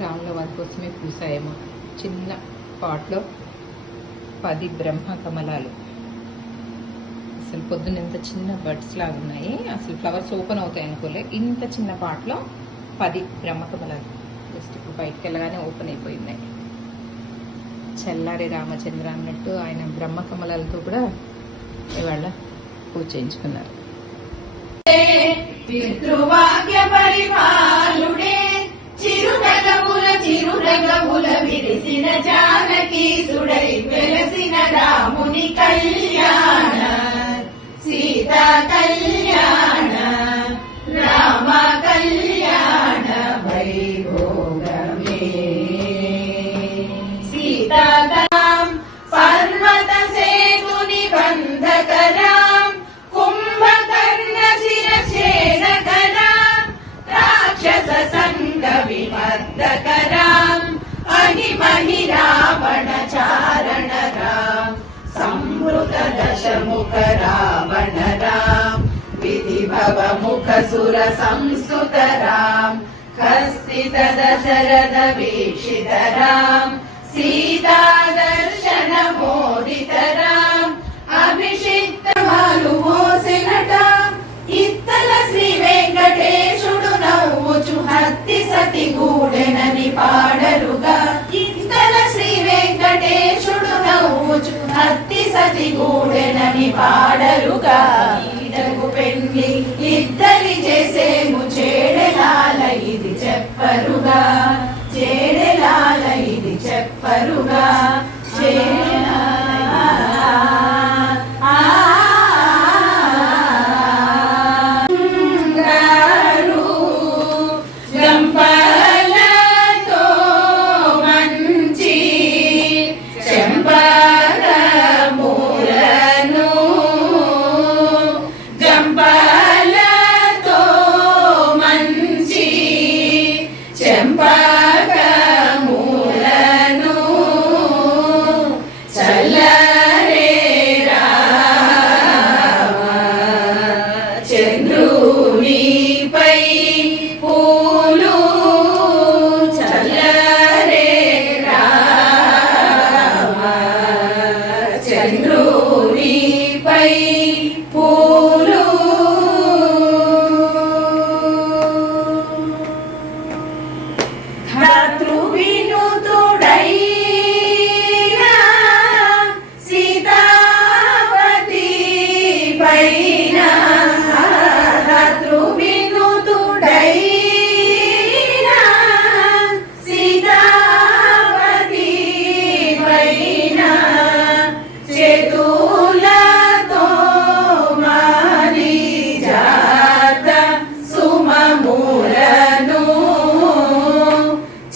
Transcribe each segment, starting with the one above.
రాముల వారి కోసమే పూసాయేమో. చిన్న పాట్లో 10 బ్రహ్మ కమలాలు. అసలు పొద్దున్న ఇంత చిన్న బడ్స్ లాగా ఉన్నాయి. అసలు ఫ్లవర్స్ ఓపెన్ అవుతాయి అనుకోలే. ఇంత చిన్న పాట్లో 10 బ్రహ్మ కమలాలు. జస్ట్ ఇప్పుడు బయటకు వెళ్ళగానే ఓపెన్ అయిపోయింది. చల్లారి రామచంద్ర అన్నట్టు ఆయన బ్రహ్మ కమలాలతో కూడా ఇవాళ పూజ చేయించుకున్నారు. పితృవాక్య పరిపాలుడే చిరునగముల విరిసిన జానకీసుడై వెలసిన రాముని కళ్యాణ సీతా కళ్యాణ రామ కళ్యాణ వైభోగమే సీతాకరాం పర్వత సేతు నిబంధకరాం కుంభకర్ణ శిరఛేదకరాం రాక్షస సంగ విమర్దకరాం అహిమహి రావణ చారణ రాం సంవృత దశముఖ రావణ రాం విధిభవ ముఖ సుర సంస్తుత రాం హస్తిత దశరథ వీక్షిత రాం సీతా దర్శన మోదిత రాం అభిషిక్త మాలు మోసినట ఇత్తల శ్రీ వెంకటేశుడు నవ్వుచు హత్తి సతి గూడెనని పాడరుగా ఇత్తల శ్రీ వెంకటేశుడు నవ్వుచు హత్తి సతి గూడెనని పాడరుగా ఈడగు పెళ్లి ఇద్దరి చేసేము చేడెలాల ఇది చెప్పరుగా చేడెలాల ఇది చెప్పరుగా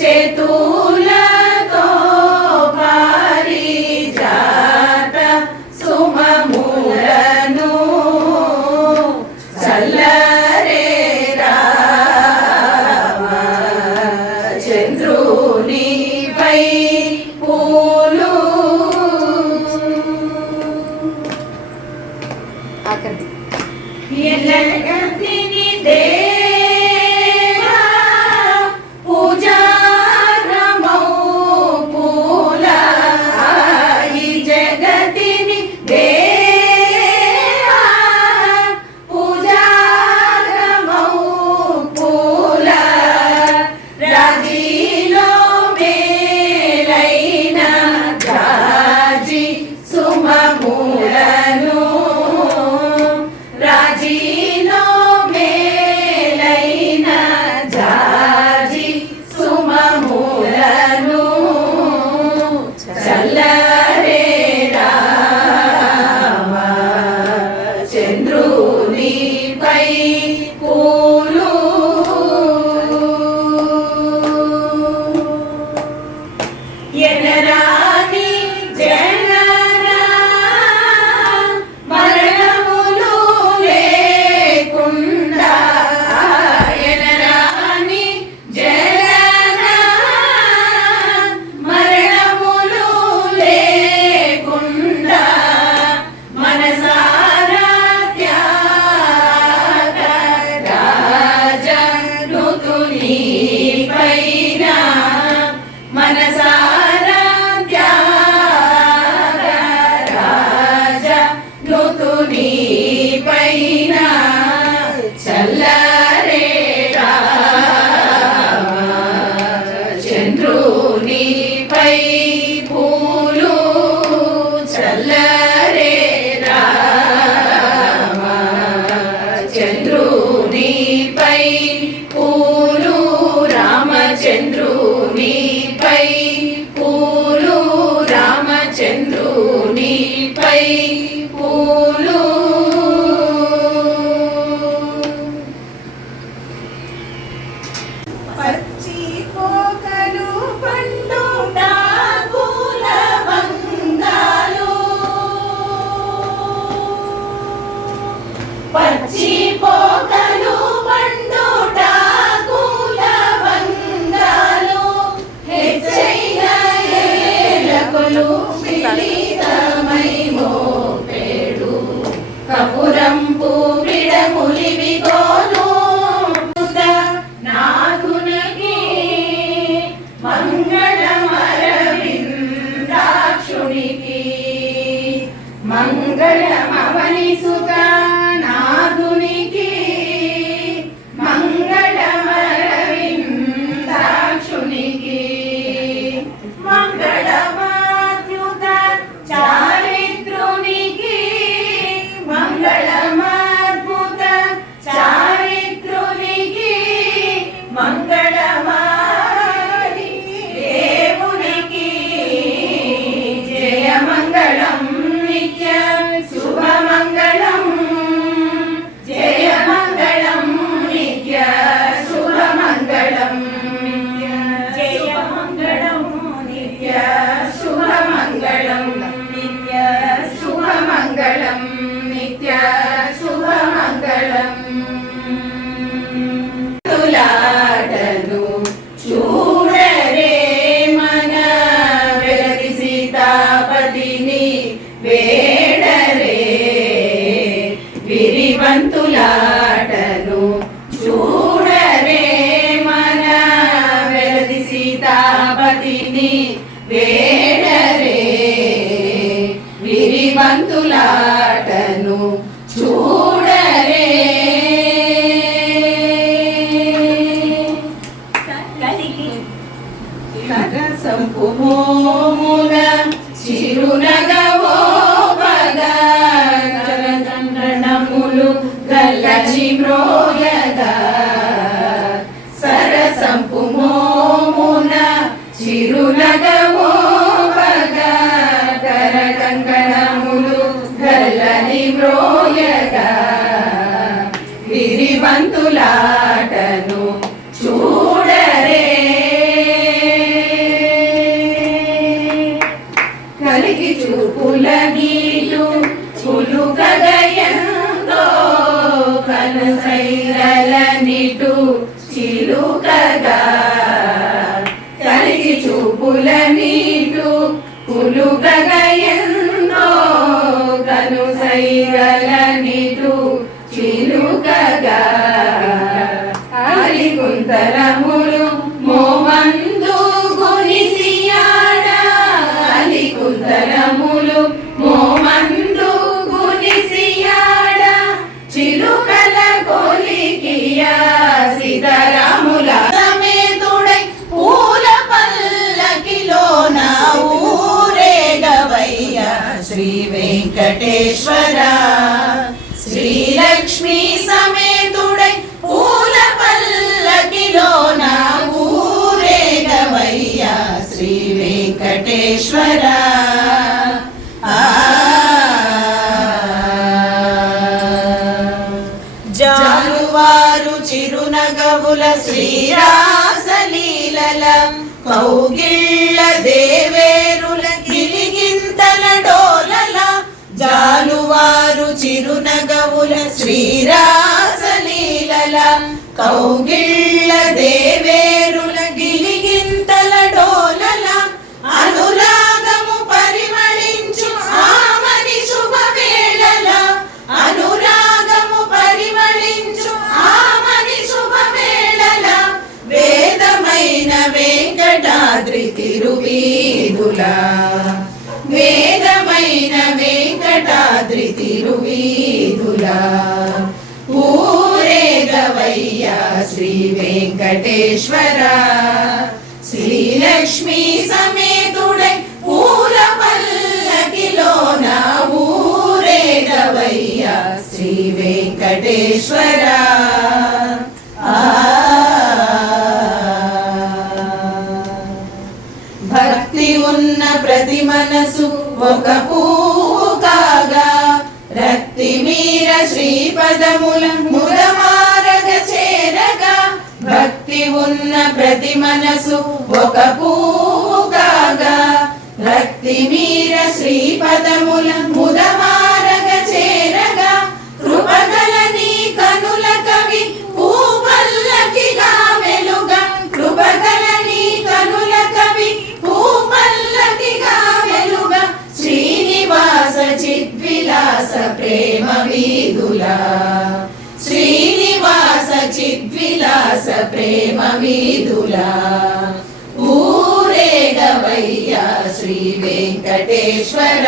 చేతుల మనసారా త్యాగరాజ నుతు నీ పైన చల్లరే చంద్రునిపై పూలు చల్లరే రామ చంద్రునిపై పూలు రామచంద్రునిపై పూలు రామచంద్రునిపై పూలు పచ్చి పోకలు పండు డాగుల వంగాలు పచ్చి పోకలు పండు డాగుల వంగాలు హెచ్చైన ఏలకులు మిళితమై మోపేడు కపురంపు విడములివి గోను నాథునికి మంగళమరవిందాక్షునికి మంగళమవని సుత నాథునికి మంగళమరవిందాక్షునికి మంగళమాత్యుత చారిత్రునికి మంగళమాద్భుత చారిత్రునికి మంగళమారి దేవునికి జయమంగళం నిత్య శుభమంగళం జయమంగళం నిత్య శుభమంగళం జయమంగళం నిత్య శుభమంగళం నిత్య శుభమంగళం నిత్య శుభమంగళం తులాటను చూడరే మన వెలది సీతాపతిని వేడరే విరివంతులాటను చూడరే మన వెలది సీతాపతిని వేడరే విరివంతులాటను చూడరే సరసంపుమోముల చిరునగవో పగనములు గల్లచి మ్రోయగా సరసంపుమోమున చిరునగవో పగనములు గల్లని మ్రోయగా విరివంతులాటను చూడరే కలిగి చూపుల గీటు పులుకగయంతో కనుసైరల నిటు చిలుకగా కలిగి చూపుల నీటు పులుకగయంతో కనుసైరల నిటు చిలుకగా అలికుంతరములు మోమందు గునిసియాడ అలికుంతరములు మోమందు గునిసియాడ చిలుకల కొలికియా సీతారాముల సమేతుడై పూల పల్లకిలోన ఊరేగవయ్య శ్రీ వెంకటేశ్వర శ్రీలక్ష్మీ సమేతుడై పూల పల్లకిలోన ఊరేగవయ్య శ్రీ వెంకటేశ్వర జాలువారు చిరునగవుల శ్రీరాసలీలల కౌగిళ్ళ దేవేరుల గిలిగింతల డోలల జాలువారు చిరునగవుల శ్రీరాసలీలల కౌగిళ్ళ దేవేరుల గిలిగింతల డోలల అనురాగము పరిమళించు ఆమని శుభవేళల అనురాగము పరిమళించు ఆమని శుభవేళల వేదమైన వెంకటాద్రికి తిరువీధులా వేదమైన వెంకటాద్రి తిరువీధులా ఊరేగవయ్యా శ్రీ వెంకటేశ్వర శ్రీలక్ష్మీ సమేతుడై పూల పల్లకిలోన ఊరేగవయ్యా శ్రీ వెంకటేశ్వర భక్తి ఉన్న ప్రతి మనసు ఒక పువ్వు కాగా రక్తి మీర శ్రీపదముల ముదమారగ చేరగా భక్తి ఉన్న ప్రతి మనసు ఒక పువ్వు కాగా రక్తి మీర శ్రీపదముల ముదమారగ చేరగా కృపగల నీ కనుల కవి పూపల్లకిగా వెలుగా కృపగల నీ కనుల కవి పూపల్లకిగా వెలుగా శ్రీనివాస చిద్విలాస ప్రేమ వీధులా శ్రీనివాస చిద్విలాస ప్రేమ వీధులా ఊరేగవయ్యా శ్రీ వెంకటేశ్వర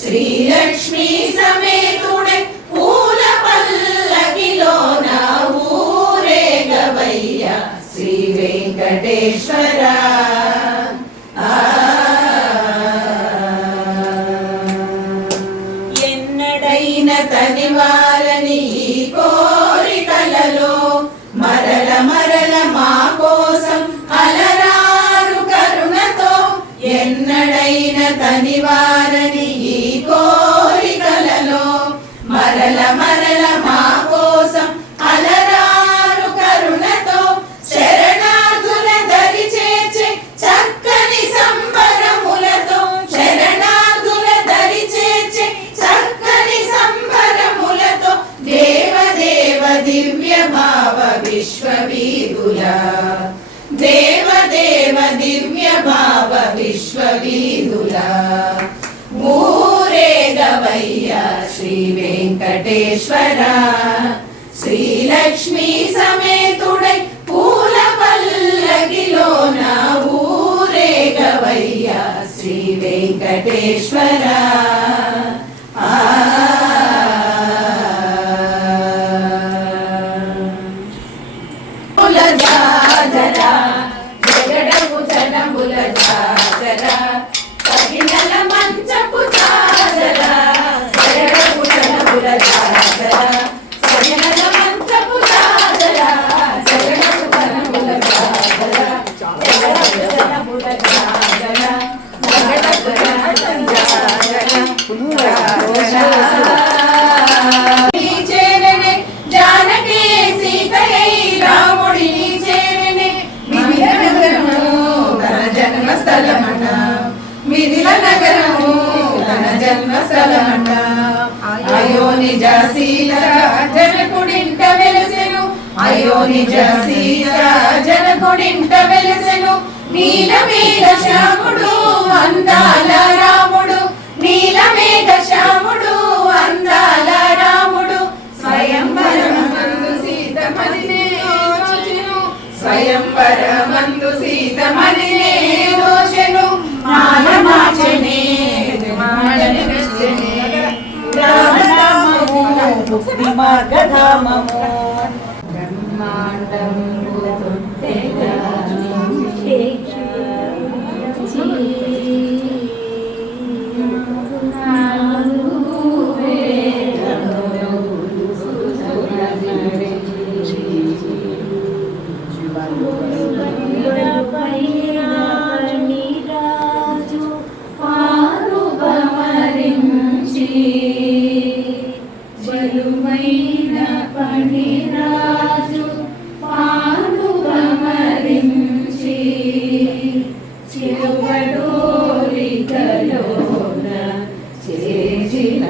శ్రీలక్ష్మీ సమేతుడై పూల పల్లకిలోన ఊరేగవయ్యా శ్రీ వెంకటేశ్వర ఎన్నడైన తనివారని ఈ కోరికలలో మరల మరల మా కోసం అలరారు కరుణతో ఎన్నడైన తనివారని ఈ కోరికలలో మరల మరల మా కోసం అలరారు కరుణతో శరణార్థుల దరి చేర్చే చక్కని సంబరములతో శరణార్థుల దరి చేర్చే చక్కని సంబరములతో దేవదేవ దివ్య భావ విశ్వవీధులా దేవదేవ దివ్య భావ విశ్వవీధులా ఊరేగవయ్యా శ్రీ వెంకటేశ్వర శ్రీలక్ష్మీ సమేతుడై పూల పల్లకిలోన ఊరేగవయ్యా శ్రీ వెంకటేశ్వర జగడము జనముల జాజరా సగినల మంచపు జాజరా జగడము జనముల జాజరా సగినల మంచపు జాజరా జగడము జనముల జాజరా జగడము జనముల జాజరా జగడము జనముల జాజరా చేరనే జానకి సీతయ్య రాముడిని చేరనే మిథిల నగరము తన జన్మస్థలమట మిథిల నగరము తన జన్మస్థలమట అయో నిజ సీత జనకుడింట వెలసెను అయో నిజ సీత జనకుడింట వెలసెను నీలమేఘ శ్యాముడు అందాల రాముడు నీలమేఘ శ్యాముడు అందాల రాముడు స్వయంవరమందు సీతమదినే దోచెను స్వయంవరమందు సీతమదినే దోచెను మానమాచనే మాడనెచ్చనే రామనామము ముక్తి మార్గధామము బ్రహ్మాండము తొట్టెగా బలుమైన పణిరాజు పాలు భమరించి చిరువడోలికలోన చేజిలాలించి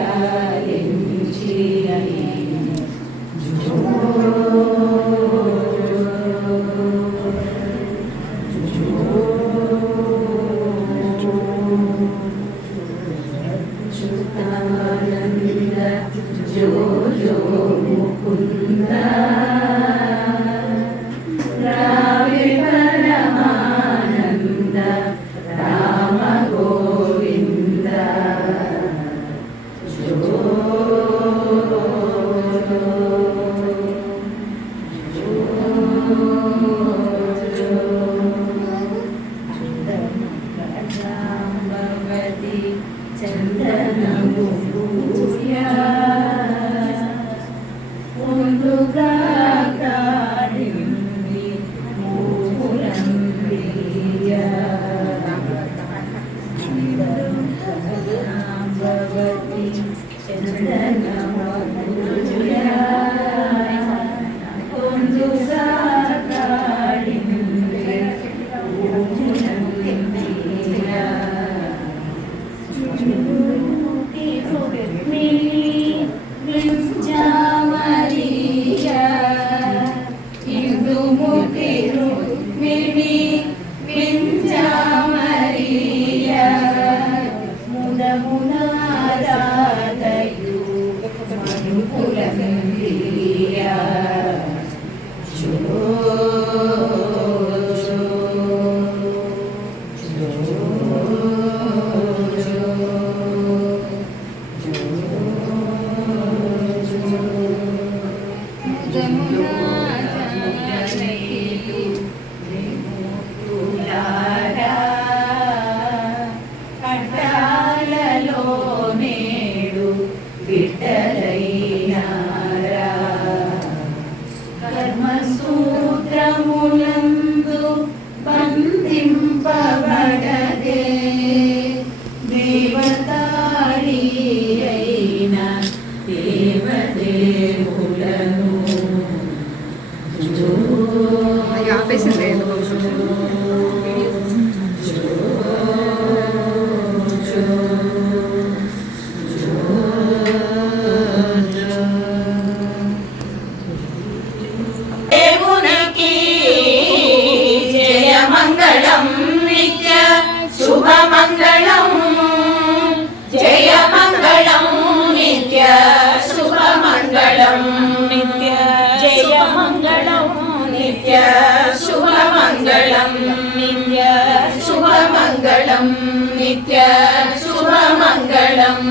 మంగళం నిత్య శుభమంగళం జయ మంగళం నిత్య శుభమంగళం నిత్య జయ మంగళం నిత్య శుభమంగళం నిత్య శుభమంగళం నిత్య శుభమంగళం